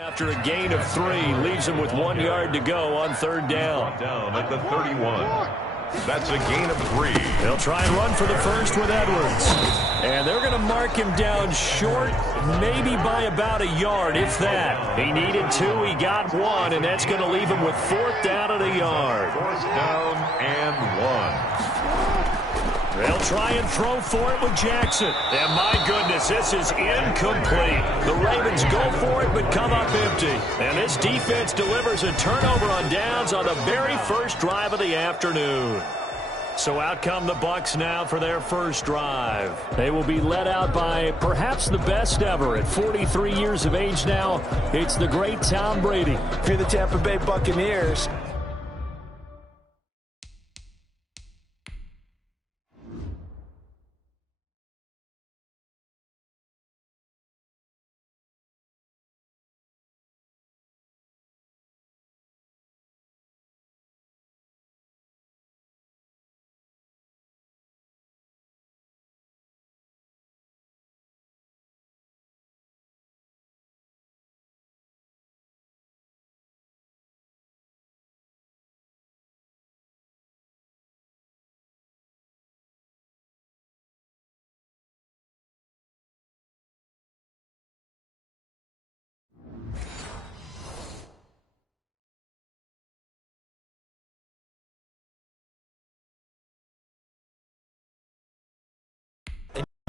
After a gain of 3, leaves him with 1 yard to go on 3rd down. Down at the 31. That's a gain of 3. They'll try and run for the first with Edwards. And they're going to mark him down short, maybe by about a yard, if that. He needed 2, he got 1, and that's going to leave him with 4th down at a yard. 4th down and 1. They'll try and throw for it with Jackson. And my goodness, this is incomplete. The Ravens go for it, but come up empty. And this defense delivers a turnover on downs on the very first drive of the afternoon. So out come the Bucs now for their first drive. They will be led out by perhaps the best ever. At 43 years of age now, it's the great Tom Brady. If you're the Tampa Bay Buccaneers,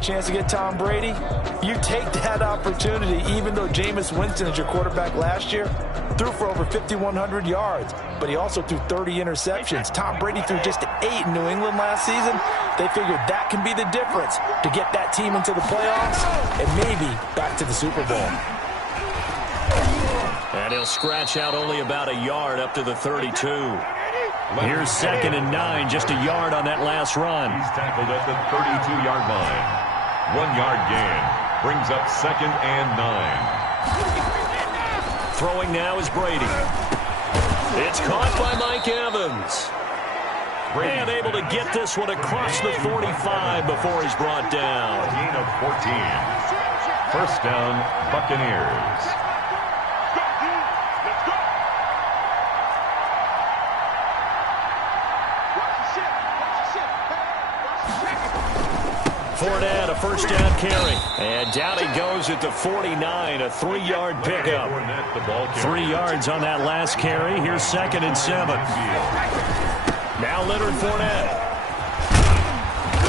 chance to get Tom Brady, you take that opportunity. Even though Jameis Winston is your quarterback last year, threw for over 5,100 yards, but he also threw 30 interceptions. Tom Brady threw just 8 in New England last season. They figured that can be the difference to get that team into the playoffs and maybe back to the Super Bowl. And he'll scratch out only about a yard up to the 32. Here's 2nd and 9, just a yard on that last run. He's tackled at the 32-yard line. 1 yard gain brings up 2nd and 9. Throwing now is Brady. It's caught by Mike Evans. And able to get this one across the 45 before he's brought down. Gain of 14. 1st down, Buccaneers. Fournette, a 1st down carry. And down he goes at the 49, a 3-yard pickup. 3 yards on that last carry. Here's 2nd and 7. Now Leonard Fournette.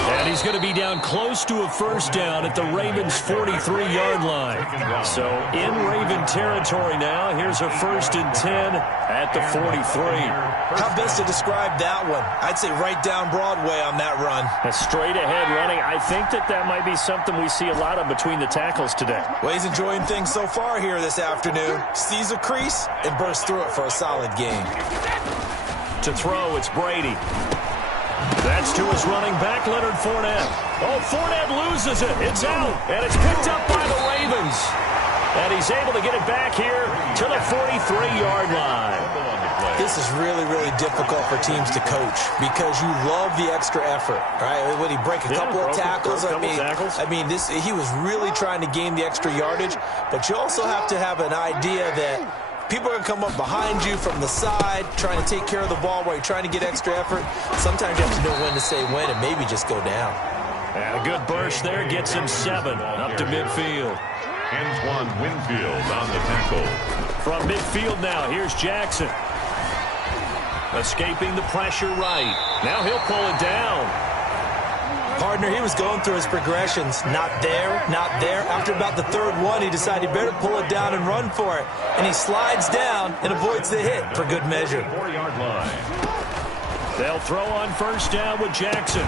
And he's going to be down close to a 1st down at the Ravens' 43-yard line. So in Raven territory now. Here's a 1st and 10 at the 43. How best to describe that one? I'd say right down Broadway on that run. A straight-ahead running. I think that might be something we see a lot of between the tackles today. Well, he's enjoying things so far here this afternoon. Sees a crease and bursts through it for a solid gain. To throw, it's Brady. That's to his running back, Leonard Fournette. Oh, Fournette loses it. It's out, and it's picked up by the Ravens. And he's able to get it back here to the 43-yard line. This is really, really difficult for teams to coach because you love the extra effort, right? When he break a couple of tackles, I mean, he was really trying to gain the extra yardage, but you also have to have an idea that people are going to come up behind you from the side, trying to take care of the ball while you're trying to get extra effort. Sometimes you have to know when to say when and maybe just go down. And a good burst there gets him 7 up to midfield. Antoine Winfield on the tackle. From midfield now, here's Jackson. Escaping the pressure right. Now he'll pull it down. Partner, he was going through his progressions. Not there, not there. After about the 3rd one, he decided he better pull it down and run for it. And he slides down and avoids the hit for good measure. 4-yard line. They'll throw on 1st down with Jackson.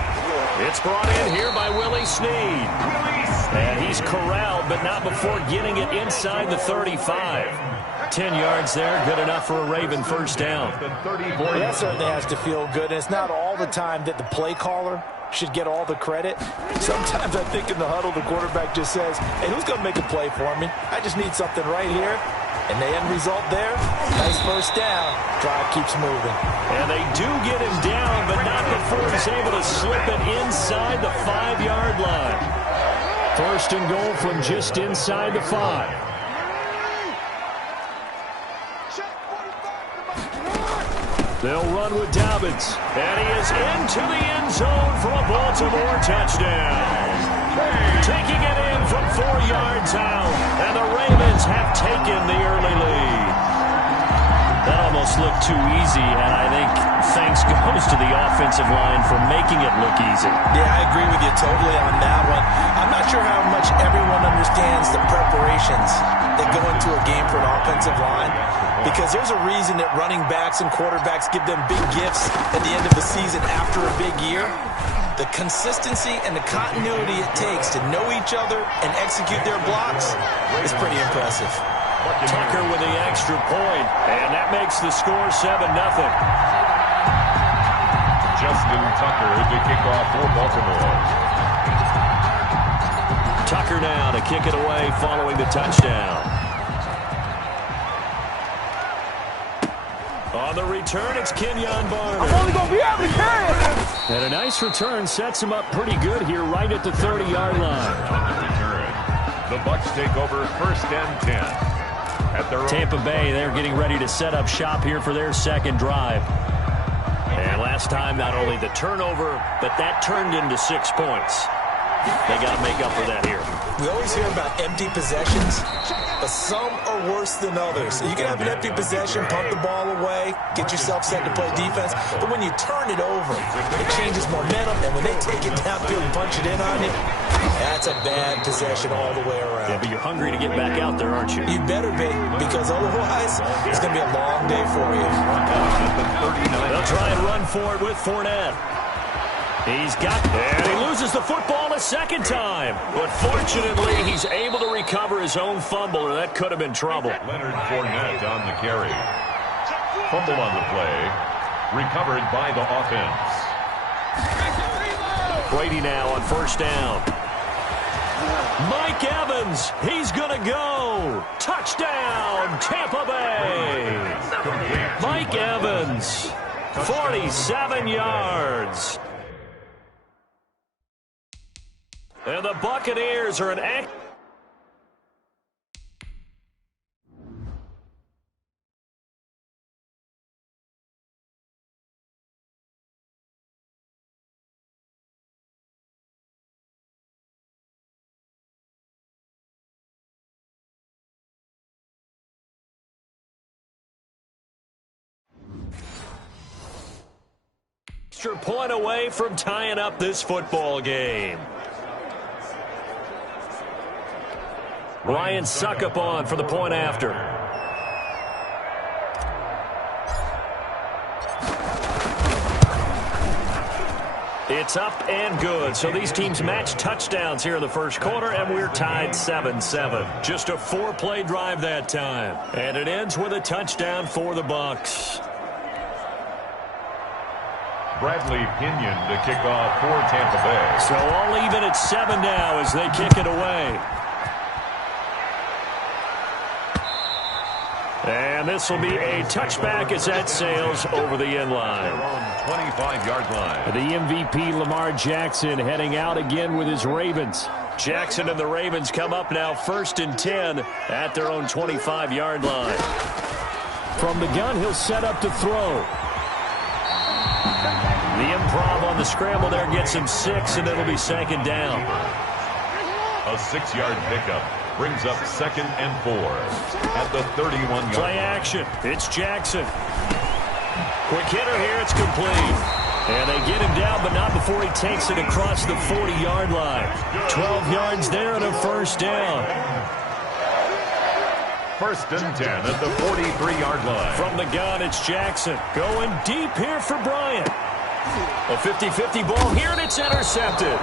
It's brought in here by Willie Snead. And he's corralled, but not before getting it inside the 35. 10 yards there, good enough for a Raven 1st down. Well, that certainly has to feel good. And it's not all the time that the play caller should get all the credit. Sometimes I think in the huddle, the quarterback just says, hey, who's going to make a play for me? I just need something right here. And the end result there, nice 1st down. Drive keeps moving. And they do get him down, but not before he's able to slip it inside the 5-yard line. 1st and goal from just inside the 5. They'll run with Dobbins. And he is into the end zone for a Baltimore touchdown. Taking it in from 4 yards out. And the Ravens have taken the early lead. That almost looked too easy, and I think thanks goes to the offensive line for making it look easy. Yeah, I agree with you totally on that one. I'm not sure how much everyone understands the preparations that go into a game for an offensive line, because there's a reason that running backs and quarterbacks give them big gifts at the end of the season after a big year. The consistency and the continuity it takes to know each other and execute their blocks is pretty impressive. Tucker with the extra point, and that makes the score 7-0. Justin Tucker to kick off for Baltimore. Tucker now to kick it away following the touchdown. On the return, it's Kenyon Barner. I'm only going to be able to carry it. And a nice return sets him up pretty good here right at the 30-yard line. On the return, the Bucs take over 1st and 10. Tampa Bay, they're getting ready to set up shop here for their second drive. And last time, not only the turnover, but that turned into 6 points. They got to make up for that here. We always hear about empty possessions, but some are worse than others. So you can have an empty possession, punt the ball away, get yourself set to play defense, but when you turn it over, it changes momentum, and when they take it downfield and punch it in on you, that's a bad possession all the way around. Yeah, but you're hungry to get back out there, aren't you? You better be, because otherwise, it's going to be a long day for you. They'll try and run for it with Fournette. He's got, and he loses the football a second time. But fortunately, he's able to recover his own fumble, or that could have been trouble. Leonard Fournette on the carry. Fumble on the play. Recovered by the offense. Brady now on 1st down. Mike Evans, he's going to go. Touchdown, Tampa Bay. Mike Evans, 47 yards. And the Buccaneers are an extra point away from tying up this football game. Ryan Suckup on for the point after. It's up and good. So these teams match touchdowns here in the first quarter, and we're tied 7-7. Just a 4-play drive that time. And it ends with a touchdown for the Bucs. Bradley Pinion to kick off for Tampa Bay. So all even at 7 now as they kick it away. And this will be a touchback as that sails over the end line. 25-yard line. The MVP, Lamar Jackson, heading out again with his Ravens. Jackson and the Ravens come up now 1st and 10 at their own 25-yard line. From the gun, he'll set up to throw. The improv on the scramble there gets him 6, and it'll be 2nd down. A 6-yard pickup brings up 2nd and 4 at the 31-yard line. Play action. It's Jackson. Quick hitter here. It's complete. And they get him down, but not before he takes it across the 40-yard line. 12 yards there and a 1st down. 1st and 10 at the 43-yard line. From the gun, it's Jackson. Going deep here for Bryant. A 50-50 ball here, and it's intercepted.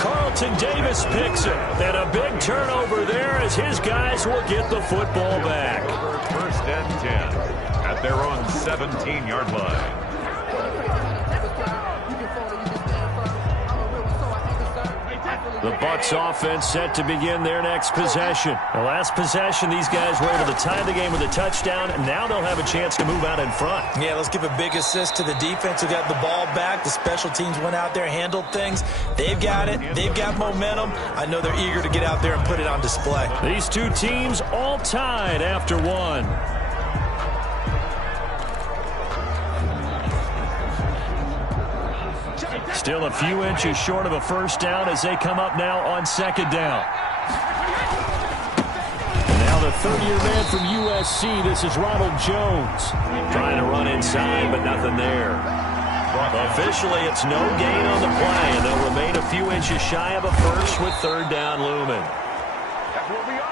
Carlton Davis picks it. And a big turnover there as his guys will get the football back. 1st and 10 at their own 17-yard line. The Bucs offense set to begin their next possession. The last possession, these guys were able to tie the game with a touchdown, and now they'll have a chance to move out in front. Yeah, let's give a big assist to the defense who got the ball back. The special teams went out there, handled things. They've got it. They've got momentum. I know they're eager to get out there and put it on display. These two teams all tied after one. Still a few inches short of a first down as they come up now on second down. Now the third-year man from USC, this is Ronald Jones. Trying to run inside, but nothing there. Officially, it's no gain on the play, and they'll remain a few inches shy of a first with third down looming.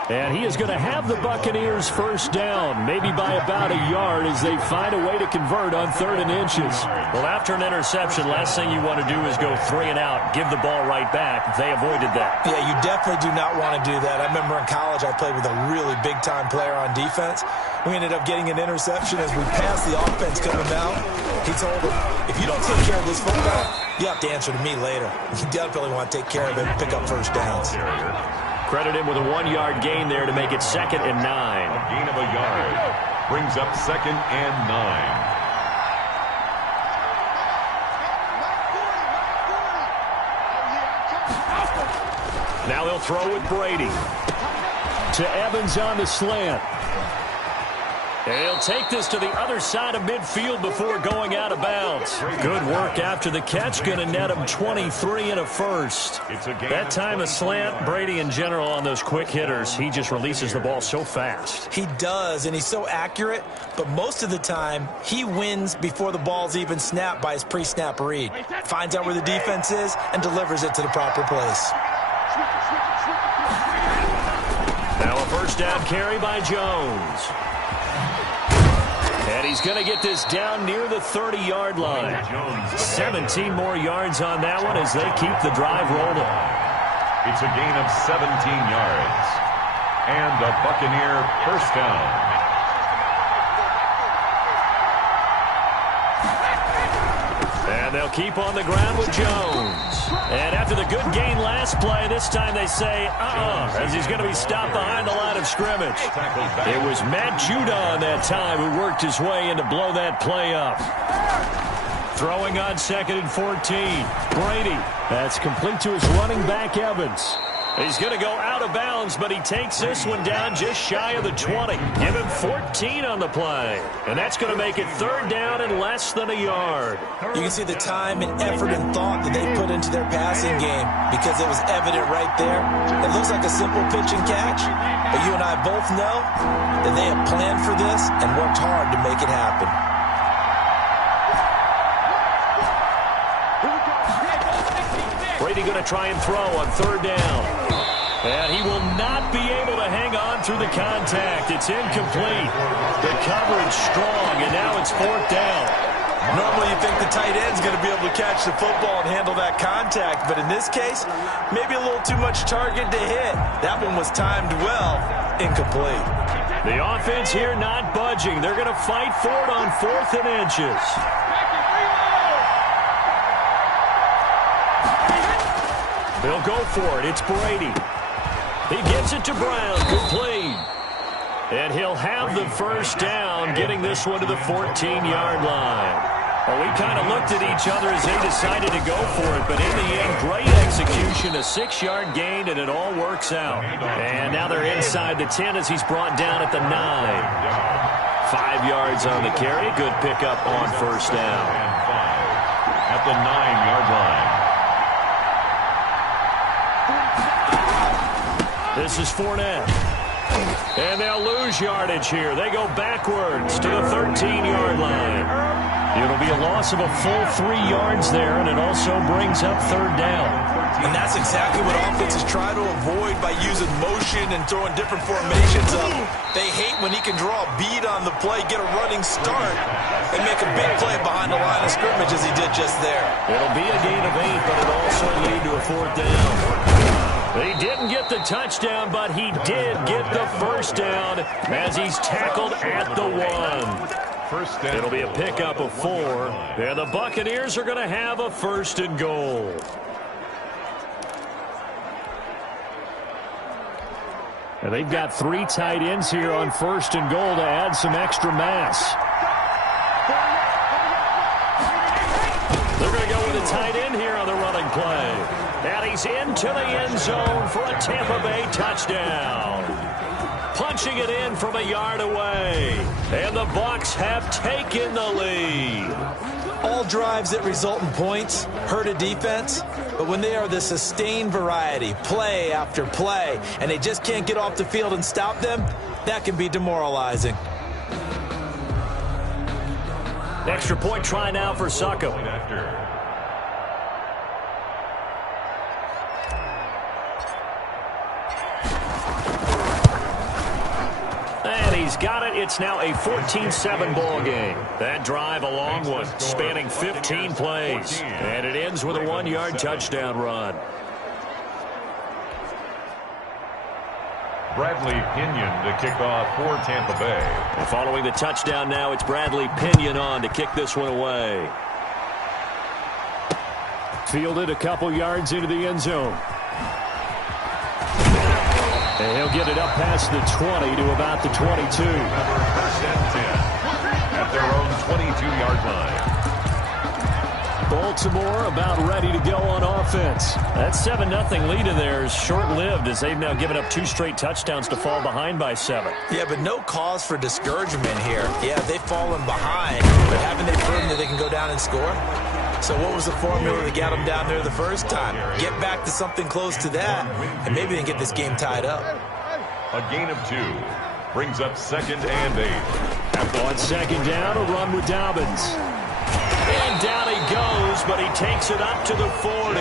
And he is going to have the Buccaneers first down, maybe by about a yard as they find a way to convert on 3rd and inches. Well, after an interception, last thing you want to do is go 3 and out, give the ball right back. They avoided that. Yeah, you definitely do not want to do that. I remember in college I played with a really big-time player on defense. We ended up getting an interception as we passed the offense coming out. He told him, if you don't take care of this football, you have to answer to me later. You definitely want to take care of it and pick up first downs. Credit him with a 1-yard gain there to make it 2nd and 9. A gain of a yard brings up 2nd and 9. Now they'll throw with Brady. To Evans on the slant. And he'll take this to the other side of midfield before going out of bounds. Good work after the catch. Going to net him 23 and a first. That time a slant, Brady in general on those quick hitters, he just releases the ball so fast. He does, and he's so accurate, but most of the time he wins before the ball's even snapped by his pre-snap read. Finds out where the defense is and delivers it to the proper place. Now a first down carry by Jones. And he's going to get this down near the 30-yard line. 17 more yards on that one as they keep the drive rolling. It's a gain of 17 yards. And a Buccaneer first down. And they'll keep on the ground with Jones. And after the good gain last play, this time they say, as he's going to be stopped behind the line of scrimmage. It was Matt Judon that time who worked his way in to blow that play up. Throwing on 2nd and 14. Brady. That's complete to his running back, Evans. He's going to go out of bounds, but he takes this one down just shy of the 20. Give him 14 on the play. And that's going to make it 3rd down and less than a yard. You can see the time and effort and thought that they put into their passing game because it was evident right there. It looks like a simple pitch and catch, but you and I both know that they have planned for this and worked hard to make it happen. Brady going to try and throw on 3rd down. And he will not be able to hang on through the contact. It's incomplete. The coverage strong, and now it's 4th down. Normally you think the tight end's going to be able to catch the football and handle that contact, but in this case, maybe a little too much target to hit. That one was timed well. Incomplete. The offense here not budging. They're going to fight for it on 4th and inches. They'll go for it. It's Brady. He gives it to Brown. Complete. And he'll have the first down, getting this one to the 14-yard line. Well, we kind of looked at each other as they decided to go for it, but in the end, great execution, a 6-yard gain, and it all works out. And now they're inside the 10 as he's brought down at the 9. 5 yards on the carry. Good pickup on first down. At the 9-yard line. This is Fournette. And they'll lose yardage here. They go backwards to the 13-yard line. It'll be a loss of a full 3 yards there, and it also brings up 3rd down. And that's exactly what offenses try to avoid by using motion and throwing different formations up. They hate when he can draw a bead on the play, get a running start, and make a big play behind the line of scrimmage as he did just there. It'll be a gain of 8, but it'll also lead to a 4th down. He didn't get the touchdown, but he did get the first down as he's tackled at the 1. It'll be a pickup of 4, and the Buccaneers are going to have a 1st and goal. And they've got 3 tight ends here on 1st and goal to add some extra mass. They're going to go with a tight end here on the running play. And he's into the end zone for a Tampa Bay touchdown. Punching it in from a yard away. And the Bucs have taken the lead. All drives that result in points hurt a defense, but when they are the sustained variety, play after play, and they just can't get off the field and stop them, that can be demoralizing. Extra point try now for Succo. And he's got it. It's now a 14-7 ball game. That drive, a long one, spanning 15 plays. And it ends with a 1-yard touchdown run. Bradley Pinion to kick off for Tampa Bay. And following the touchdown now, it's Bradley Pinion on to kick this one away. Fielded a couple yards into the end zone. And he'll get it up past the 20 to about the 22. First and 10 at their own 22-yard line. Baltimore about ready to go on offense. That 7-0 lead in there is short-lived as they've now given up 2 straight touchdowns to fall behind by 7. Yeah, but no cause for discouragement here. Yeah, they've fallen behind, but haven't they proven that they can go down and score? So what was the formula that got them down there the first time? Get back to something close to that, and maybe they can get this game tied up. A gain of 2 brings up 2nd and 8. On 2nd down, a run with Dobbins. And down he goes, but he takes it up to the 40.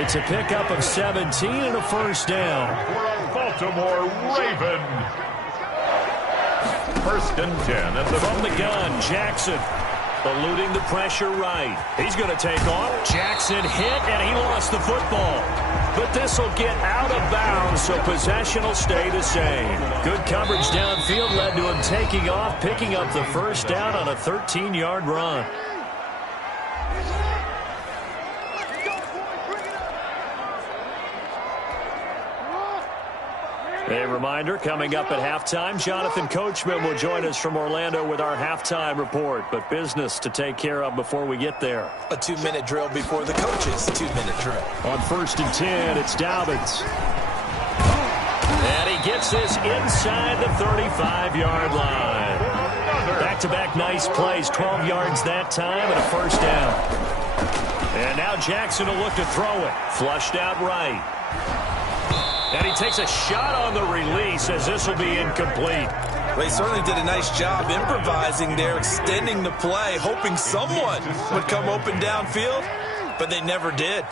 It's a pickup of 17 and a first down. Baltimore Raven. First and 10 at the from the gun, Jackson. Eluding the pressure right. He's going to take off. Jackson hit, and he lost the football. But this will get out of bounds, so possession will stay the same. Good coverage downfield led to him taking off, picking up the first down on a 13-yard run. A reminder, coming up at halftime, Jonathan Coachman will join us from Orlando with our halftime report. But business to take care of before we get there. A 2-minute drill before the coaches' 2-minute drill. On 1st and 10, it's Dobbins. And he gets this inside the 35-yard line. Back-to-back nice plays, 12 yards that time and a first down. And now Jackson will look to throw it. Flushed out right. And he takes a shot on the release as this will be incomplete. Well, he certainly did a nice job improvising there, extending the play, hoping someone would come open downfield, but they never did.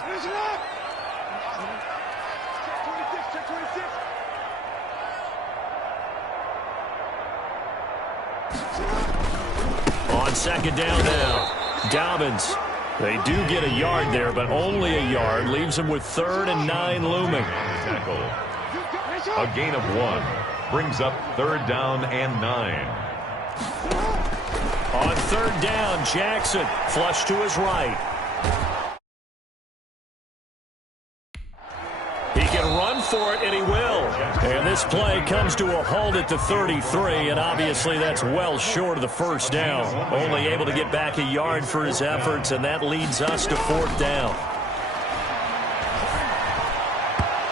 On 2nd down now, Dobbins. They do get a yard there, but only a yard. Leaves them with 3rd and 9 looming. A gain of 1 brings up 3rd down and 9. On 3rd down, Jackson flush to his right. He can run for it, and he will. And this play comes to a halt at the 33, and obviously that's well short of the first down. Only able to get back a yard for his efforts, and that leads us to 4th down.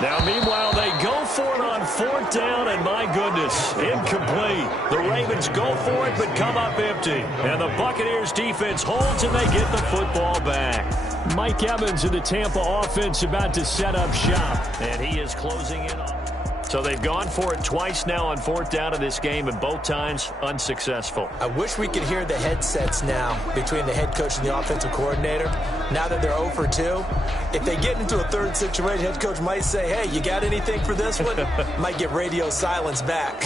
Now, meanwhile, they go for it on 4th down, and my goodness, incomplete. The Ravens go for it, but come up empty. And the Buccaneers defense holds, and they get the football back. Mike Evans of the Tampa offense about to set up shop, and he is closing in on. So they've gone for it twice now on 4th down in this game, and both times unsuccessful. I wish we could hear the headsets now between the head coach and the offensive coordinator. Now that they're 0 for 2, if they get into a 3rd situation, head coach might say, hey, you got anything for this one? Might get radio silence back.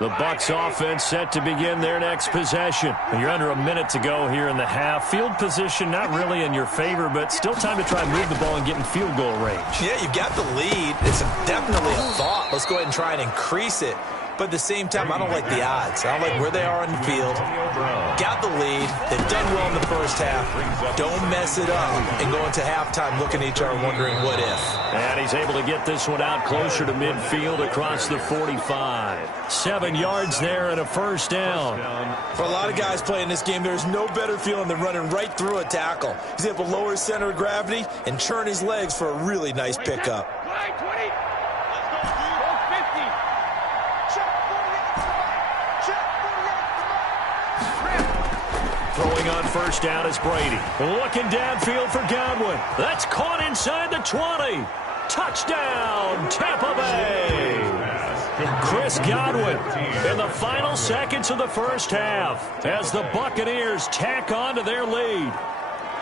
The Bucs offense set to begin their next possession. You're under a minute to go here in the half. Field position not really in your favor, but still time to try and move the ball and get in field goal range. Yeah, you've got the lead. It's definitely a thought. Let's go ahead and try and increase it. But at the same time, I don't like the odds. I don't like where they are on the field. Got the lead. They've done well in the first half. Don't mess it up and go into halftime looking at each other wondering what if. And he's able to get this one out closer to midfield across the 45. 7 yards there and a first down. For a lot of guys playing this game, there's no better feeling than running right through a tackle. He's able to lower his center of gravity and churn his legs for a really nice pickup. on first down is Brady. Looking downfield for Godwin. That's caught inside the 20. Touchdown, Tampa Bay. Chris Godwin in the final seconds of the first half as the Buccaneers tack on to their lead.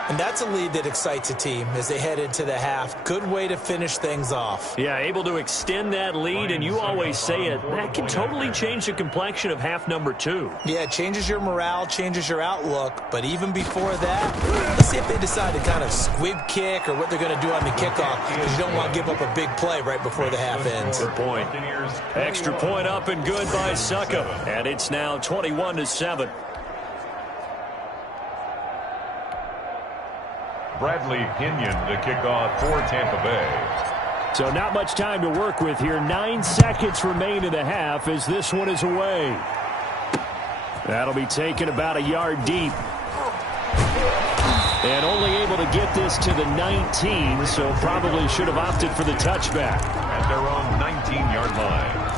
And that's a lead that excites a team as they head into the half. Good way to finish things off. Yeah, able to extend that lead, and you always say it, that can totally change the complexion of half number 2. Yeah, it changes your morale, changes your outlook. But even before that, let's see if they decide to kind of squib kick or what they're going to do on the kickoff, because you don't want to give up a big play right before the half ends. Good point. Extra point up and good by Succa. And it's now 21-7. Bradley Pinion to kick off for Tampa Bay. So not much time to work with here. 9 seconds remain in the half as this one is away. That'll be taken about a yard deep. And only able to get this to the 19, so probably should have opted for the touchback. At their own 19-yard line.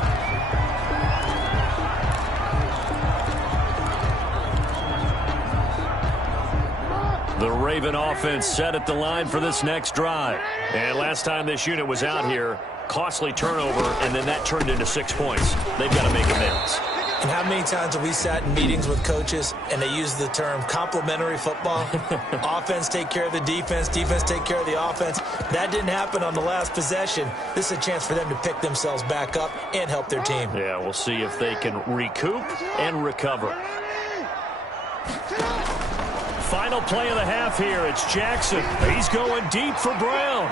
The Raven offense set at the line for this next drive. And last time this unit was out here, costly turnover, and then that turned into 6 points. They've got to make amends. And how many times have we sat in meetings with coaches and they use the term complementary football? Offense take care of the defense, defense take care of the offense. That didn't happen on the last possession. This is a chance for them to pick themselves back up and help their team. Yeah, we'll see if they can recoup and recover. Final play of the half here. It's Jackson. He's going deep for Brown.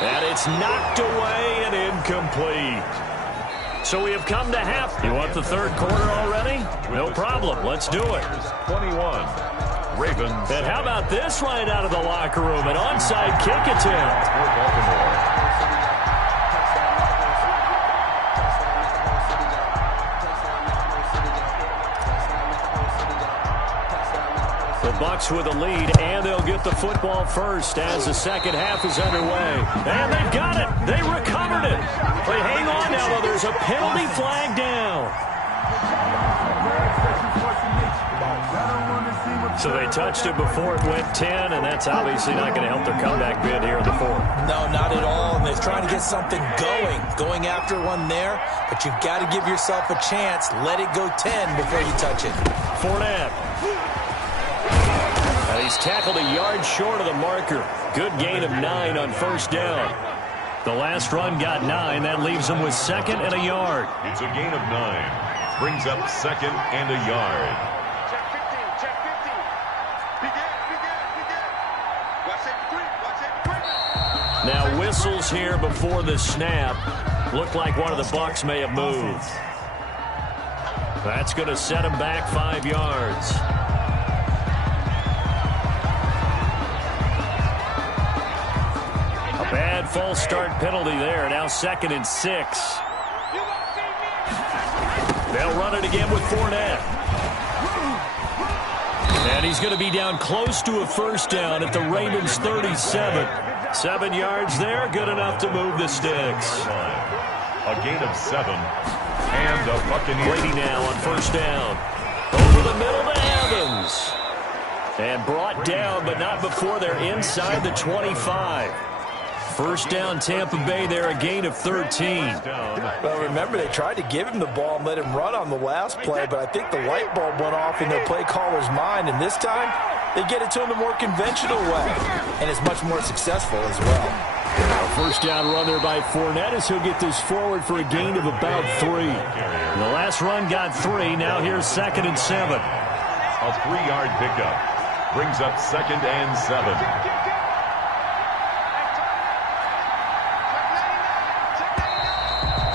And it's knocked away and incomplete. So we have come to half. You want the third quarter already? No problem. Let's do it. 21. Ravens. And how about this right out of the locker room? An onside kick attempt. For Baltimore. Bucks with a lead, and they'll get the football first as the second half is underway. And they've got it. They recovered it. They hang on now, though. There's a penalty flag down. So they touched it before it went 10, and that's obviously not going to help their comeback bid here in the fourth. No, not at all. And they're trying to get something going after one there. But you've got to give yourself a chance. Let it go 10 before you touch it. Fournette. He's tackled a yard short of the marker. Good gain of 9 on first down. The last run got 9. That leaves him with second and a yard. It's a gain of 9. Brings up second and a yard. Check 15, check 15. Begin. Now whistles here before the snap. Looked like one of the Bucks may have moved. That's going to set him back 5 yards. Bad false start penalty there. Now 2nd and 6. They'll run it again with Fournette. And he's going to be down close to a first down at the Ravens 37. 7 yards there. Good enough to move the sticks. A gain of 7. And the Buccaneers. Brady now on first down. Over the middle to Evans. And brought down, but not before they're inside the 25. First down, Tampa Bay there, a gain of 13. Well, remember, they tried to give him the ball and let him run on the last play, but I think the light bulb went off in their play caller's mind, and this time they get it to him the more conventional way, and it's much more successful as well. First down run there by Fournette as he'll get this forward for a gain of about 3. The last run got 3. Now here's 2nd and 7. A 3-yard pickup. Brings up 2nd and 7.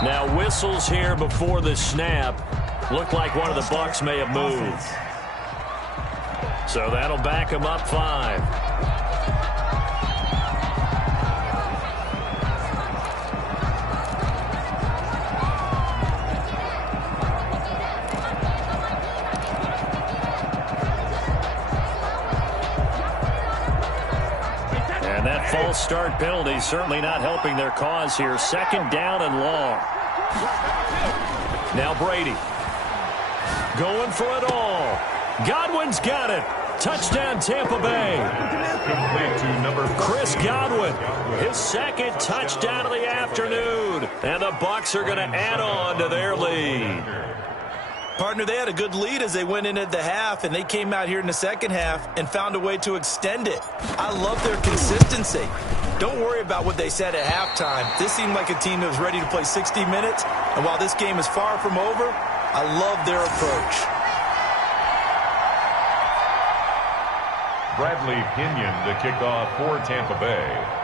Now whistles here before the snap. Looked like one of the Bucks may have moved. So that'll back him up 5. And that false start penalty certainly not helping their cause here. 2nd down and long. Now Brady going for it all. Godwin's got it. Touchdown, Tampa Bay. Complete to number 14. Chris Godwin, his second touchdown of the afternoon. And the Bucs are going to add on to their lead. Partner, they had a good lead as they went in at the half, and they came out here in the second half and found a way to extend it. I love their consistency. Don't worry about what they said at halftime. This seemed like a team that was ready to play 60 minutes, and while this game is far from over, I love their approach. Bradley Pinion to kick off for Tampa Bay.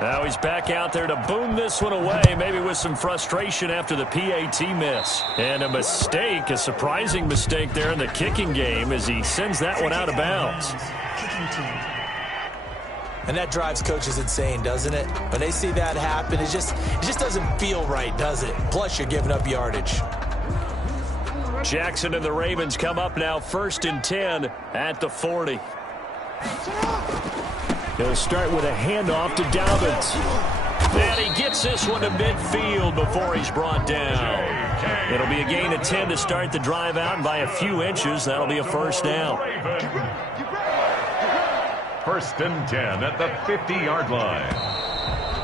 Now he's back out there to boom this one away, maybe with some frustration after the PAT miss. And a mistake, a surprising mistake there in the kicking game as he sends that one out of bounds. And that drives coaches insane, doesn't it? When they see that happen, it just doesn't feel right, does it? Plus, you're giving up yardage. Jackson and the Ravens come up now 1st and 10 at the 40. He'll start with a handoff to Dobbins. And he gets this one to midfield before he's brought down. It'll be a gain of 10 to start the drive out, and by a few inches, that'll be a first down. 1st and 10 at the 50-yard line.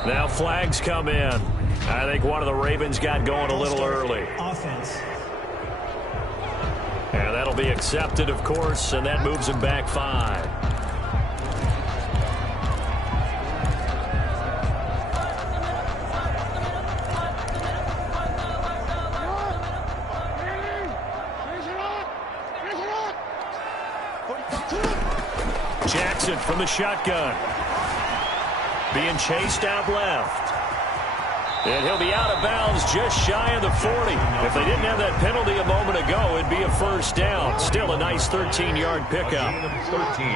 Now flags come in. I think one of the Ravens got going a little early. Offense. And that'll be accepted, of course, and that moves him back 5. Jackson from the shotgun. Being chased out left. And he'll be out of bounds just shy of the 40. If they didn't have that penalty a moment ago, it'd be a first down. Still a nice 13-yard pickup. 13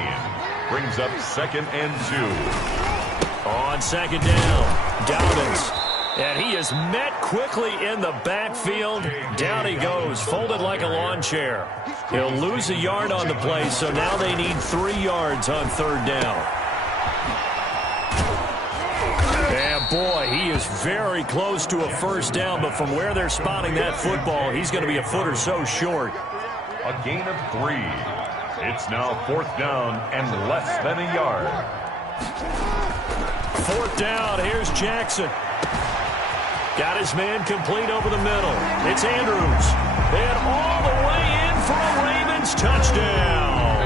brings up 2nd and 2. On 2nd down, Dobbins. And he is met quickly in the backfield. Down he goes, folded like a lawn chair. He'll lose a yard on the play, so now they need 3 yards on 3rd down. And boy, he is very close to a first down, but from where they're spotting that football, he's going to be a foot or so short. A gain of 3. It's now 4th down and less than a yard. 4th down, here's Jackson. Got his man complete over the middle. It's Andrews. And all the way in for a Ravens touchdown.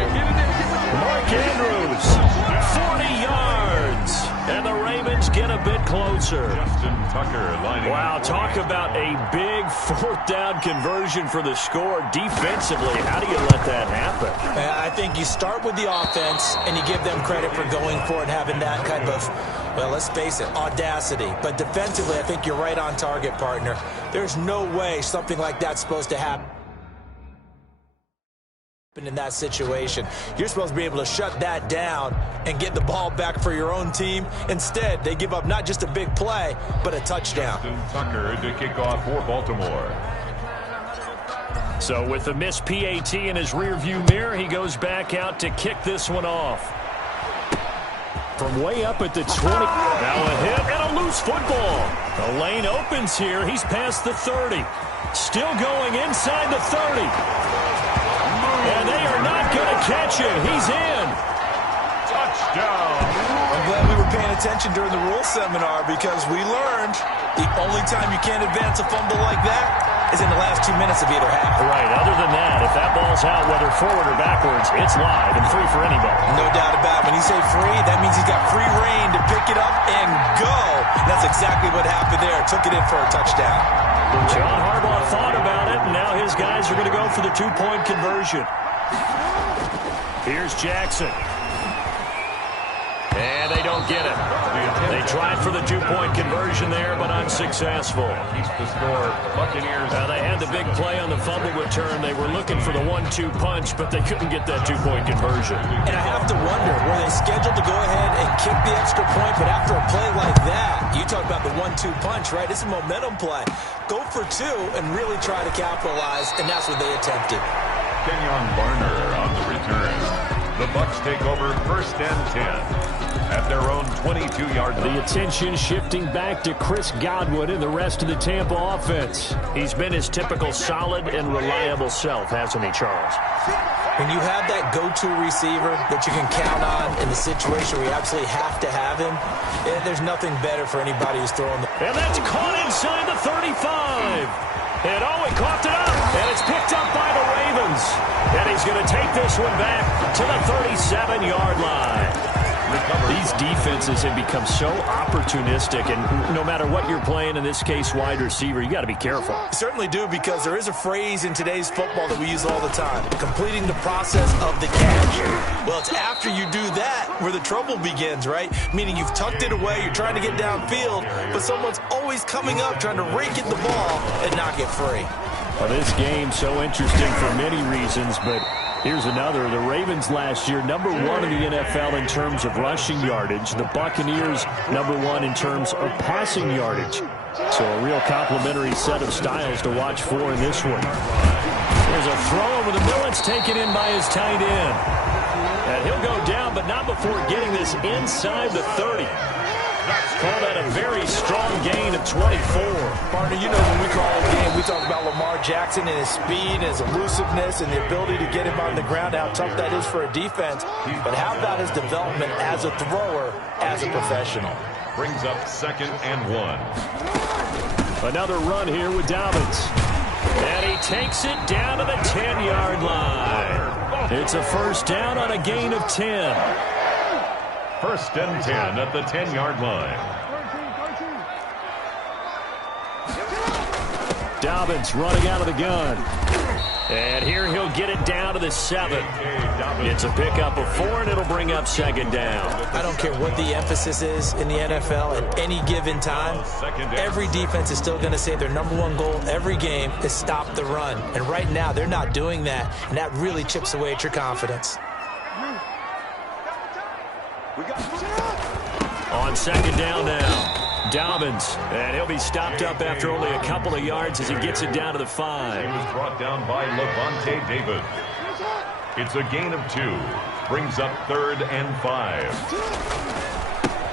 Mark Andrews, 40 yards. And the Ravens get a bit closer. Justin Tucker lining Wow, up. talk about a big 4th down conversion for the score. Defensively, how do you let that happen? I think you start with the offense, and you give them credit for going for it and having that kind of, well, let's face it, audacity. But defensively, I think you're right on target, partner. There's no way something like that's supposed to happen in that situation. You're supposed to be able to shut that down and get the ball back for your own team. Instead, they give up not just a big play, but a touchdown. Justin Tucker to kick off for Baltimore. So with the missed PAT in his rearview mirror, he goes back out to kick this one off. From way up at the 20. Now a hit and a loose football. The lane opens here. He's past the 30. Still going inside the 30. And they are not going to catch it. He's in. Touchdown. I'm glad we were paying attention during the rules seminar because we learned the only time you can't advance a fumble like that is in the last 2 minutes of either half. Right. Other than that, if that ball's out, whether forward or backwards, it's live and free for anybody. No doubt about it. When you say free, that means he's got free reign to pick it up and go. That's exactly what happened there. Took it in for a touchdown. John Harbaugh thought about it, and now his guys are going to go for the 2-point conversion. Here's Jackson. And they don't get it. They tried for the 2-point conversion there, but unsuccessful. Keeps the score. Buccaneers. They had the big play on the fumble return. They were looking for the 1-2 punch, but they couldn't get that 2-point conversion. And I have to wonder, were they scheduled to go ahead and kick the extra point, but after a play like that, you talk about the 1-2 punch, right? It's a momentum play. Go for 2 and really try to capitalize, and that's what they attempted. Kenyon Barner on the return. The Bucs take over 1st and 10. at their own 22-yard line. The attention shifting back to Chris Godwin and the rest of the Tampa offense. He's been his typical solid and reliable self, hasn't he, Charles? When you have that go-to receiver that you can count on in the situation where you absolutely have to have him, there's nothing better for anybody who's throwing the... And that's caught inside the 35. And he coughed it up. And it's picked up by the Ravens. And he's going to take this one back to the 37-yard line. These defenses have become so opportunistic, and no matter what you're playing, in this case wide receiver, you got to be careful. You certainly do, because there is a phrase in today's football that we use all the time: completing the process of the catch. Well, it's after you do that where the trouble begins, right? Meaning you've tucked it away, you're trying to get downfield, but someone's always coming up trying to rake at the ball and knock it free. Well, this game's so interesting for many reasons, but here's another. The Ravens last year, #1 in the NFL in terms of rushing yardage. The Buccaneers, #1 in terms of passing yardage. So a real complementary set of styles to watch for in this one. There's a throw over the middle. It's taken in by his tight end. And he'll go down, but not before getting this inside the 30. Call that a very strong gain of 24. Partner, you know when we call a game, we talk about Lamar Jackson and his speed, and his elusiveness, and the ability to get him on the ground, how tough that is for a defense. But how about his development as a thrower, as a professional? Brings up 2nd and 1. Another run here with Dobbins. And he takes it down to the 10-yard line. It's a first down on a gain of 10. 1st and 10 at the 10-yard line. Dobbins running out of the gun. And here he'll get it down to the 7. It's a pickup of 4, and it'll bring up 2nd down. I don't care what the emphasis is in the NFL at any given time. Every defense is still going to say their #1 goal every game is stop the run. And right now, they're not doing that, and that really chips away at your confidence. On 2nd down now, Dobbins, and he'll be stopped up after only a couple of yards as he gets it down to the 5. He was brought down by Levante David. It's a gain of 2. Brings up 3rd and 5.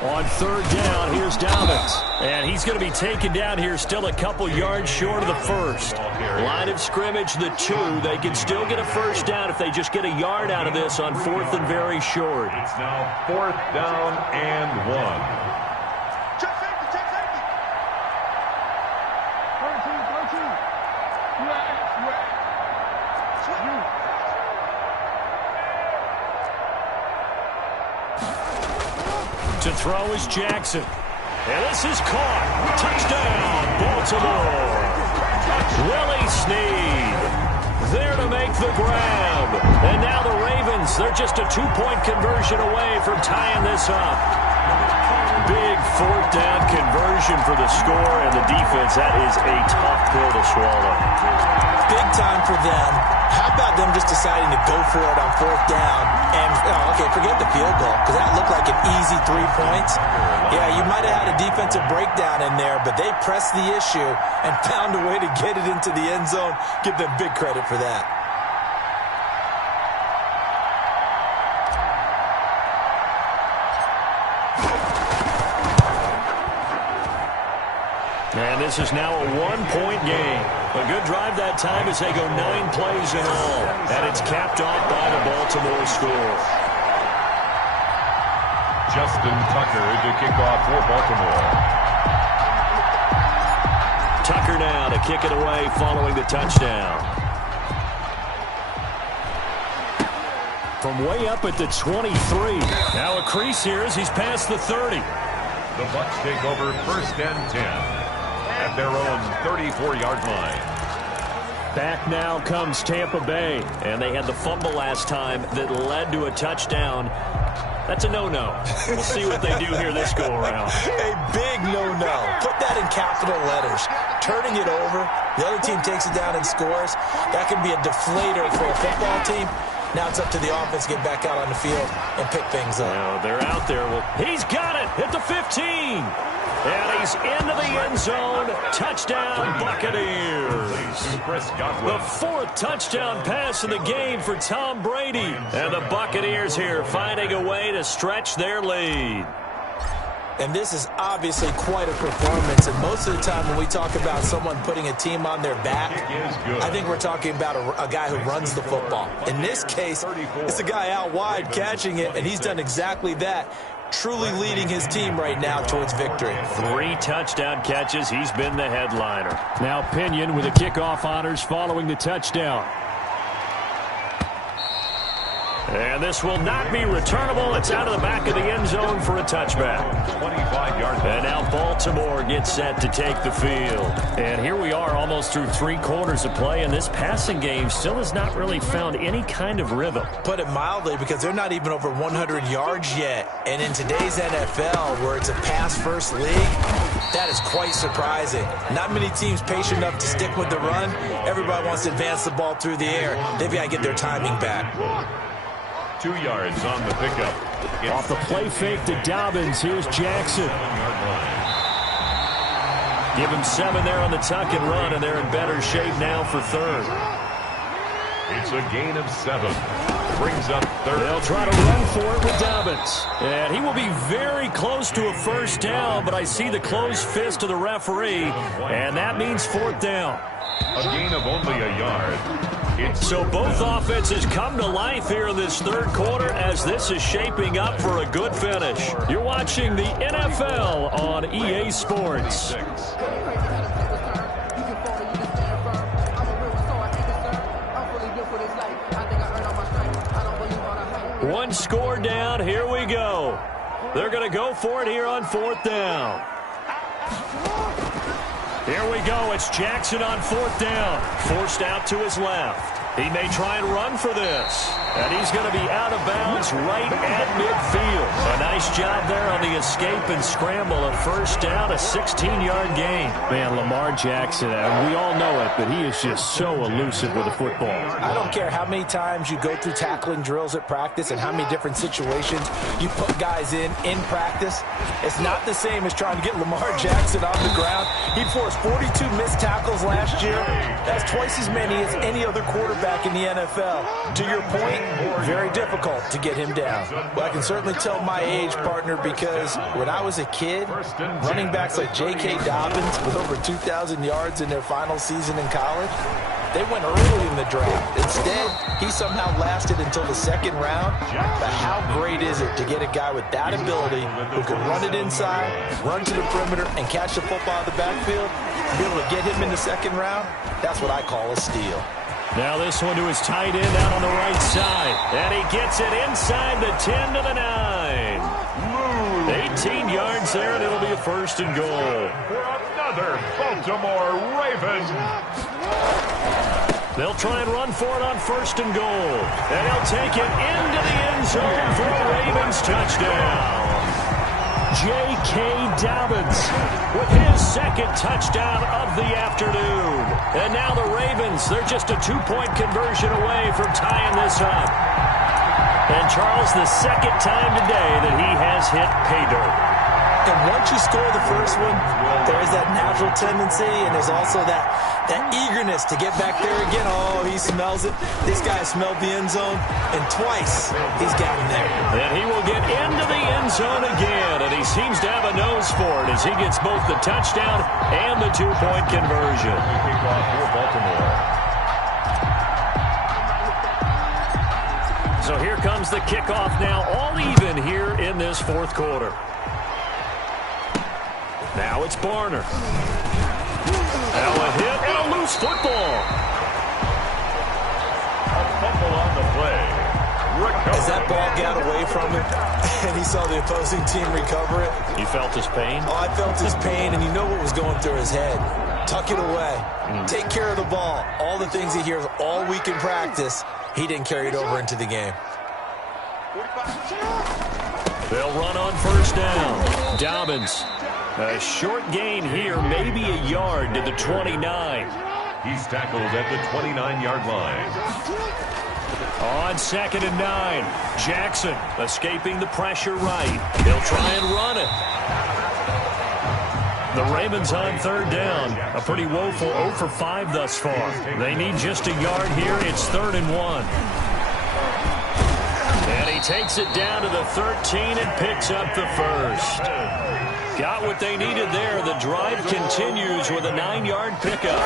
On 3rd down, here's Dobbins. And he's going to be taken down here, still a couple yards short of the 1st. Line of scrimmage, the 2. They can still get a first down if they just get a yard out of this on 4th and very short. It's now 4th down and 1. Check safety, check safety. 13. To throw is Jackson. And this is caught. Touchdown, Baltimore. Willie Snead there to make the grab. And now the Ravens, they're just a 2-point conversion away from tying this up. Big 4th down conversion for the score, and the defense, that is a tough pill to swallow. Big time for them. How about them just deciding to go for it on 4th down? And, okay, forget the field goal, because that looked like an easy 3 points. Yeah, you might have had a defensive breakdown in there, but they pressed the issue and found a way to get it into the end zone. Give them big credit for that. And this is now a 1-point game. A good drive that time as they go 9 plays in all. And it's capped off by the Baltimore score. Justin Tucker to kick off for Baltimore. Tucker now to kick it away following the touchdown. From way up at the 23. Now a crease here as he's past the 30. The Bucs take over 1st and 10. At their own 34-yard line. Back now comes Tampa Bay, and they had the fumble last time that led to a touchdown. That's a no-no. We'll see what they do here this go-around. A big no-no. Put that in capital letters. Turning it over, the other team takes it down and scores. That can be a deflator for a football team. Now it's up to the offense to get back out on the field and pick things up. Now they're out there. Well, he's got it at the 15. And he's into the end zone. Touchdown, Buccaneers. Chris Godwin. The 4th touchdown pass in the game for Tom Brady. And the Buccaneers here finding a way to stretch their lead. And this is obviously quite a performance. And most of the time when we talk about someone putting a team on their back, I think we're talking about a guy who runs the football. In this case, it's a guy out wide catching it, and he's done exactly that, truly leading his team right now towards victory. 3 touchdown catches. He's been the headliner. Now Pinion with the kickoff honors following the touchdown. And this will not be returnable. It's out of the back of the end zone for a touchback. 25-yard. And now Baltimore gets set to take the field. And here we are almost through 3 quarters of play, and this passing game still has not really found any kind of rhythm. Put it mildly, because they're not even over 100 yards yet. And in today's NFL, where it's a pass-first league, that is quite surprising. Not many teams patient enough to stick with the run. Everybody wants to advance the ball through the air. They've got to get their timing back. 2 yards on the pickup. Off the play fake to Dobbins. Here's Jackson. Give him 7 there on the tuck and run, and they're in better shape now for 3rd. It's a gain of 7. Brings up 3rd. They'll try to run for it with Dobbins. And he will be very close to a 1st down, but I see the closed fist of the referee, and that means 4th down. A gain of only a yard. So both offenses come to life here in this 3rd quarter as this is shaping up for a good finish. You're watching the NFL on EA Sports. One score down. Here we go. They're going to go for it here on 4th down. Here we go. It's Jackson on 4th down. Forced out to his left. He may try and run for this. And he's going to be out of bounds right at midfield. A nice job there on the escape and scramble. A 1st down, a 16-yard gain. Man, Lamar Jackson, we all know it, but he is just so elusive with the football. I don't care how many times you go through tackling drills at practice and how many different situations you put guys in practice. It's not the same as trying to get Lamar Jackson on the ground. He forced 42 missed tackles last year. That's twice as many as any other quarterback in the NFL. To your point, very difficult to get him down. Well, I can certainly tell my age, partner, because when I was a kid, running backs like J.K. Dobbins with over 2,000 yards in their final season in college, they went early in the draft. Instead, he somehow lasted until the 2nd round. But how great is it to get a guy with that ability who can run it inside, run to the perimeter, and catch the football out of the backfield, and be able to get him in the 2nd round? That's what I call a steal. Now this one to his tight end out on the right side. And he gets it inside the 10 to the 9. 18 yards there, and it'll be a 1st and goal. For another Baltimore Ravens. They'll try and run for it on 1st and goal. And he'll take it into the end zone for a Ravens touchdown. J.K. Dobbins with his 2nd touchdown of the afternoon. And now the Ravens, they're just a 2-point conversion away from tying this up. And Charles, the 2nd time today that he has hit pay dirt. And once you score the 1st one, there is that natural tendency, and there's also that eagerness to get back there again. Oh, he smells it. This guy smelled the end zone, and twice he's gotten there. And he will get into the end zone again, and he seems to have a nose for it as he gets both the touchdown and the 2-point conversion. Kickoff for Baltimore. So here comes the kickoff now, all even here in this 4th quarter. Now it's Barner. Now a hit and a loose football. A fumble on the play. As that ball got away from him and he saw the opposing team recover it. You felt his pain? Oh, I felt his pain, and you know what was going through his head. Tuck it away. Take care of the ball. All the things he hears all week in practice, he didn't carry it over into the game. They'll run on 1st down. Dobbins. A short gain here, maybe a yard to the 29. He's tackled at the 29-yard line. On 2nd and 9. Jackson escaping the pressure right. He'll try and run it. The Ravens on third down. A pretty woeful 0 for 5 thus far. They need just a yard here. It's 3rd and 1. And he takes it down to the 13 and picks up the first. Got what they needed there. The drive continues with a 9-yard pickup.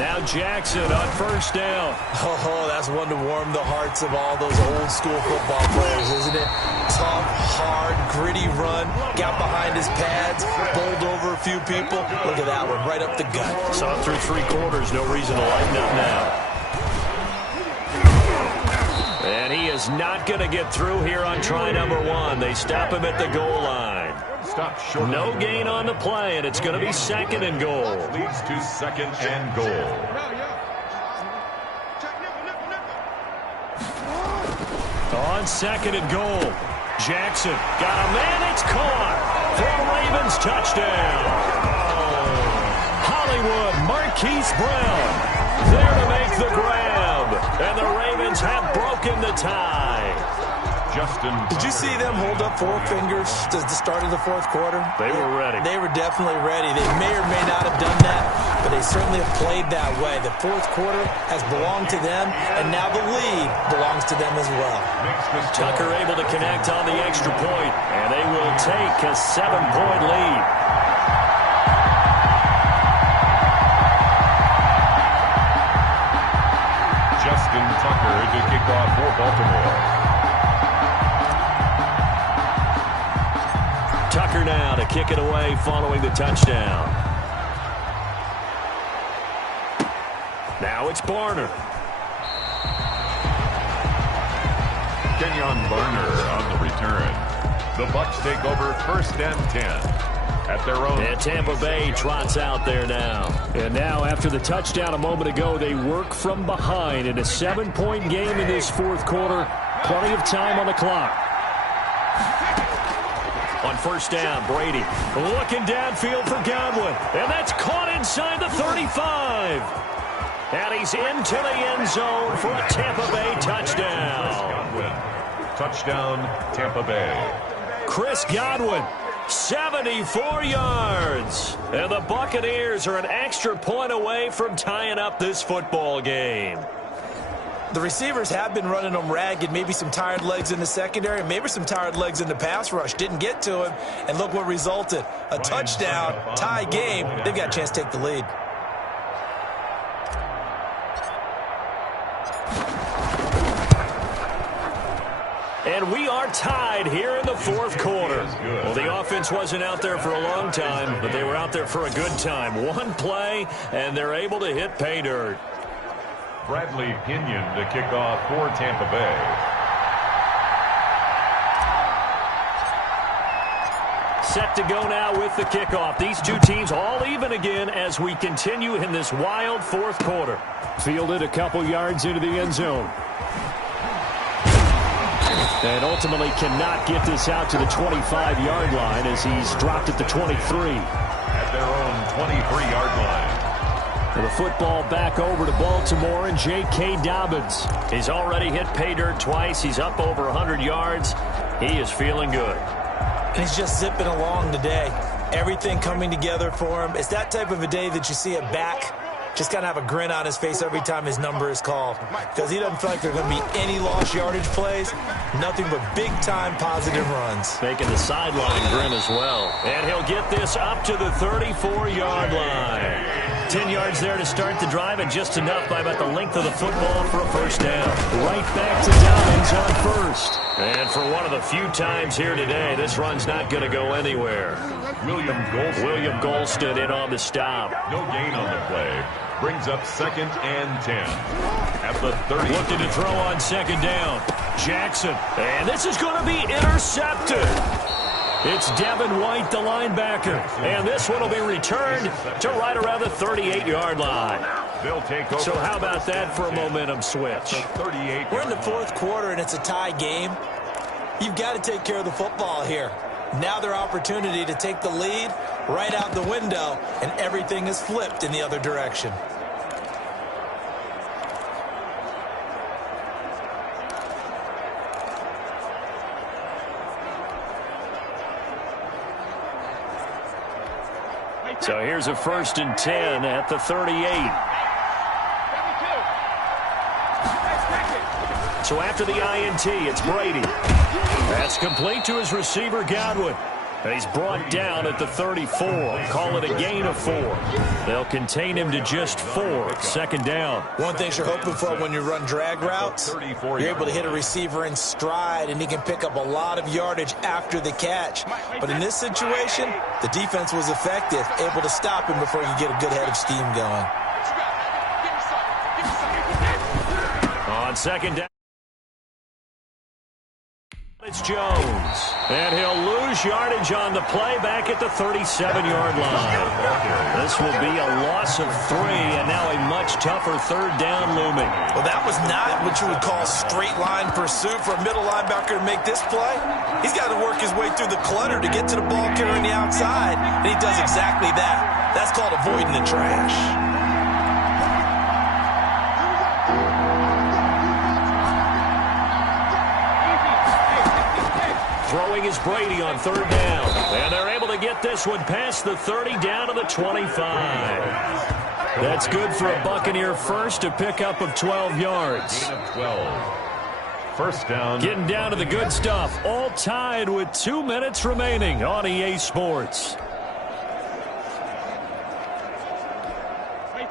Now Jackson on first down. Oh, that's one to warm the hearts of all those old-school football players, isn't it? Tough, hard, gritty run. Got behind his pads, bowled over a few people. Look at that one, right up the gut. Saw it through 3 quarters. No reason to lighten up now. And he is not going to get through here on try number 1. They stop him at the goal line. Stop short. No gain on the play, and it's going to be 2nd and goal. Leads to 2nd and goal. On 2nd and goal. Jackson got a man. It's caught for a Ravens touchdown. Hollywood Marquise Brown there to make the grab. And the Ravens have broken the tie. Did you see them hold up 4 fingers at the start of the 4th quarter? They were ready. They were definitely ready. They may or may not have done that, but they certainly have played that way. The 4th quarter has belonged to them, and now the lead belongs to them as well. Tucker able to connect on the extra point, and they will take a 7-point lead. Justin Tucker to kick off for Baltimore. Tucker now to kick it away following the touchdown. Now it's Barner. Kenyon Barner on the return. The Bucs take over 1st and 10 at their own. And Tampa Bay trots out there now. And now after the touchdown a moment ago, they work from behind in a 7-point game in this 4th quarter. Plenty of time on the clock. On first down, Brady looking downfield for Godwin. And that's caught inside the 35. And he's into the end zone for a Tampa Bay touchdown. Touchdown, Tampa Bay. Chris Godwin, 74 yards. And the Buccaneers are an extra point away from tying up this football game. The receivers have been running them ragged, maybe some tired legs in the secondary, maybe some tired legs in the pass rush. Didn't get to him, and look what resulted. A touchdown, tie game. They've got a chance to take the lead. And we are tied here in the 4th quarter. Well, the offense wasn't out there for a long time, but they were out there for a good time. One play, and they're able to hit pay dirt. Bradley Pinion to kick off for Tampa Bay. Set to go now with the kickoff. These two teams all even again as we continue in this wild 4th quarter. Fielded a couple yards into the end zone. And ultimately cannot get this out to the 25-yard line as he's dropped at the 23. At their own 23-yard line. And the football back over to Baltimore and J.K. Dobbins. He's already hit pay dirt twice. He's up over 100 yards. He is feeling good. And he's just zipping along today. Everything coming together for him. It's that type of a day that you see a back just kind of have a grin on his face every time his number is called, because he doesn't feel like there are going to be any lost yardage plays, nothing but big-time positive runs. Making the sideline grin as well. And he'll get this up to the 34-yard line. 10 yards there to start the drive, and just enough by about the length of the football for a first down. Right back to Dobbins on first. And for one of the few times here today, this run's not going to go anywhere. William Golston in on the stop. No gain on the play. Brings up 2nd and 10. At the 30. Looking to throw on 2nd down. Jackson. And this is going to be intercepted. It's Devin White, the linebacker. And this one will be returned to right around the 38-yard line. They'll take over. So how about that for a momentum switch? We're in the 4th quarter, and it's a tie game. You've got to take care of the football here. Now their opportunity to take the lead right out the window, and everything is flipped in the other direction. So here's a 1st and 10 at the 38. So after the INT, it's Brady. That's complete to his receiver, Godwin. And he's brought down at the 34. Call it a gain of 4. They'll contain him to just 4. 2nd down. One thing you're hoping for when you run drag routes, you're able to hit a receiver in stride, and he can pick up a lot of yardage after the catch. But in this situation, the defense was effective, able to stop him before you get a good head of steam going. On 2nd down, it's Jones. And he'll lose yardage on the play back at the 37-yard line. This will be a loss of 3, and now a much tougher 3rd down looming. Well, that was not what you would call straight line pursuit for a middle linebacker to make this play. He's got to work his way through the clutter to get to the ball carrier on the outside, and he does exactly that. That's called avoiding the trash. Throwing is Brady on 3rd down. And they're able to get this one past the 30 down to the 25. That's good for a Buccaneer first, a pickup of 12 yards. Gain of 12. 1st down. Getting down to the good stuff. All tied with 2 minutes remaining on EA Sports.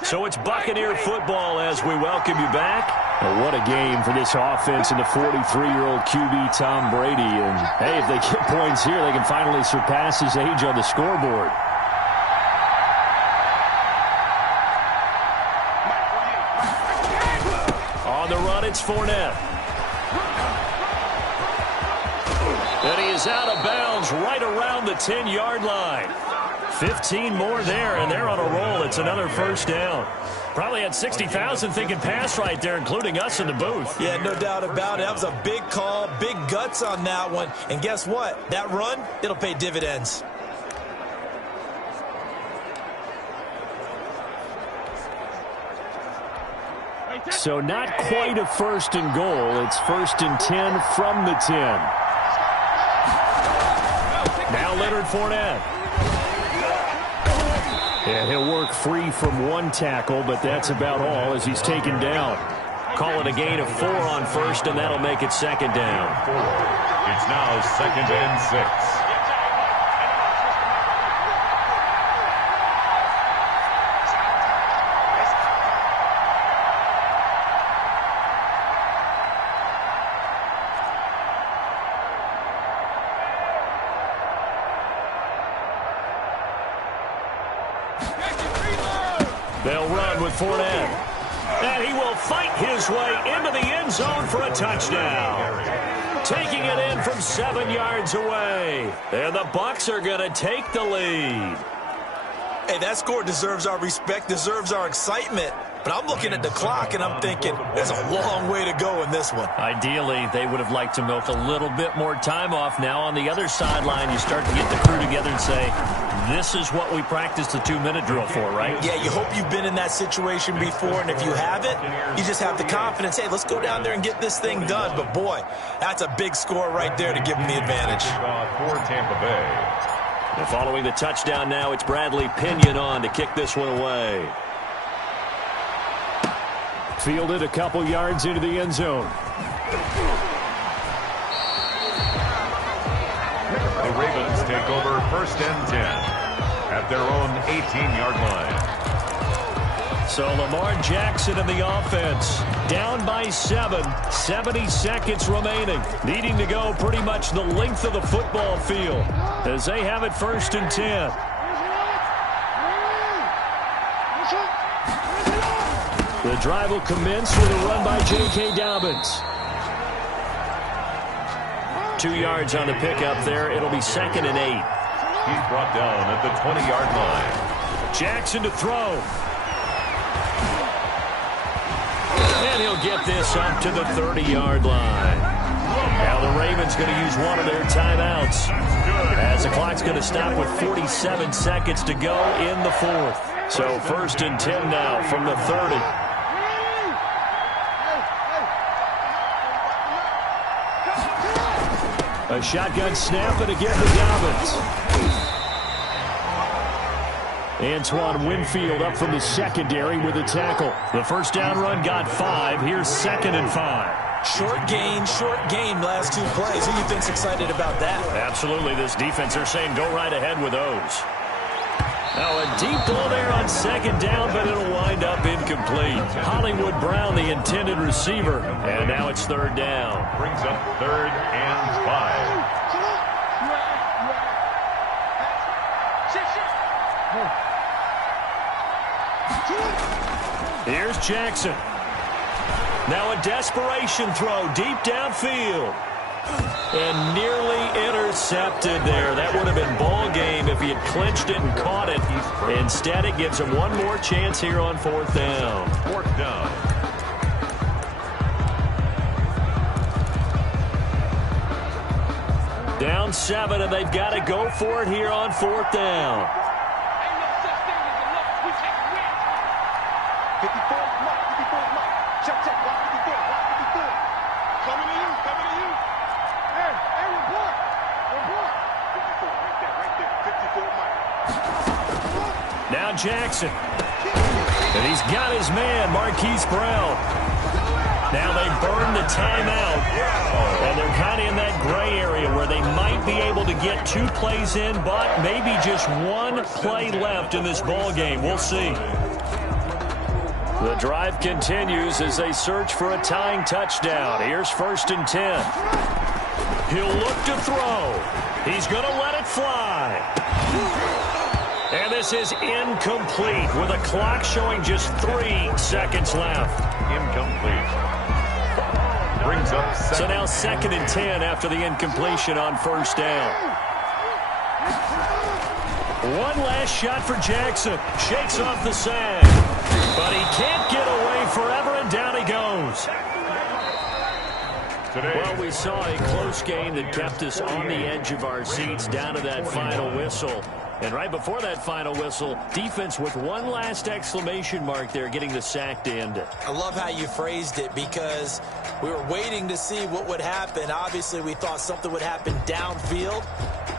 So it's Buccaneer football as we welcome you back. Well, what a game for this offense and the 43-year-old QB Tom Brady. And, hey, if they get points here, they can finally surpass his age on the scoreboard. On the run, it's Fournette. And he is out of bounds right around the 10-yard line. 15 more there, and they're on a roll. It's another 1st down. Probably had 60,000 thinking pass right there, including us in the booth. Yeah, no doubt about it. That was a big call, big guts on that one. And guess what? That run, it'll pay dividends. So not quite a 1st and goal. It's 1st and 10 from the 10. Now Leonard Fournette. And he'll work free from 1 tackle, but that's about all as he's taken down. Call it a gain of 4 on 1st, and that'll make it 2nd down. It's now 2nd and 6. They'll run with Fournette. And he will fight his way into the end zone for a touchdown. Taking it in from 7 yards away. And the Bucs are going to take the lead. Hey, that score deserves our respect, deserves our excitement. But I'm looking at the clock, and I'm thinking there's a long way to go in this one. Ideally, they would have liked to milk a little bit more time off. Now on the other sideline, you start to get the crew together and say, this is what we practiced the 2-minute drill for, right? Yeah, you hope you've been in that situation before, and if you haven't, you just have the confidence, hey, let's go down there and get this thing done. But, boy, that's a big score right there to give them the advantage. For Tampa Bay. And following the touchdown now, it's Bradley Pinion on to kick this one away. Fielded a couple yards into the end zone. The Ravens take over 1st and 10 at their own 18-yard line. So Lamar Jackson in the offense, down by 7, 70 seconds remaining, needing to go pretty much the length of the football field as they have it 1st and 10. The drive will commence with a run by J.K. Dobbins. 2 yards on the pickup there. It'll be 2nd and 8. He's brought down at the 20-yard line. Jackson to throw. And he'll get this up to the 30-yard line. Now the Ravens going to use one of their timeouts as the clock's going to stop with 47 seconds to go in the 4th. So 1st and 10 now from the 30. A shotgun snap and again to Dobbins. Antoine Winfield up from the secondary with a tackle. The first down run got 5. Here's 2nd and 5. Short gain last 2 plays. Who do you think's excited about that? Absolutely. This defense, they're saying go right ahead with those. Now a deep ball there on 2nd down, but it'll wind up incomplete. Hollywood Brown, the intended receiver, and now it's 3rd down. Brings up 3rd and 5. Here's Jackson. Now a desperation throw deep downfield. And nearly intercepted there. That would have been ball game if he had clinched it and caught it. Instead, it gives him one more chance here on 4th down. 4th down. Down 7, and they've got to go for it here on 4th down. 54 mark. Check, block 54, block 54. Coming to you. Hey, report. 54, right there, 54 mark. Now Jackson. And he's got his man, Marquise Brown. Now they burn the timeout. And they're kind of in that gray area where they might be able to get 2 plays in, but maybe just 1 play left in this ball game. We'll see. The drive continues as they search for a tying touchdown. Here's 1st and 10. He'll look to throw. He's going to let it fly. And this is incomplete with a clock showing just 3 seconds left. Incomplete. Brings up 2nd. So now 2nd and 10 after the incompletion on 1st down. One last shot for Jackson. Shakes off the sag. But he can't get away forever, and down he goes. Well, we saw a close game that kept us on the edge of our seats down to that final whistle. And right before that final whistle, defense with one last exclamation mark there, getting the sack to end it. I love how you phrased it because we were waiting to see what would happen. Obviously, we thought something would happen downfield.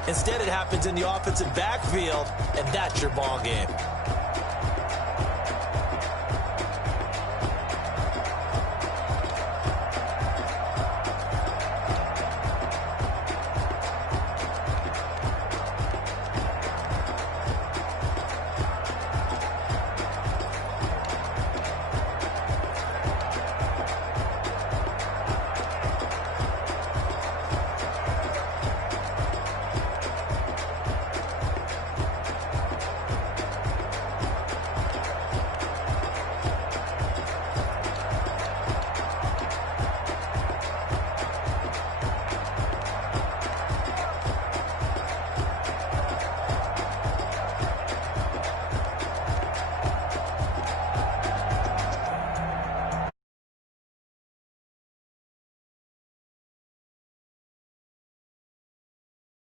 Instead, it happens in the offensive backfield, and that's your ball game.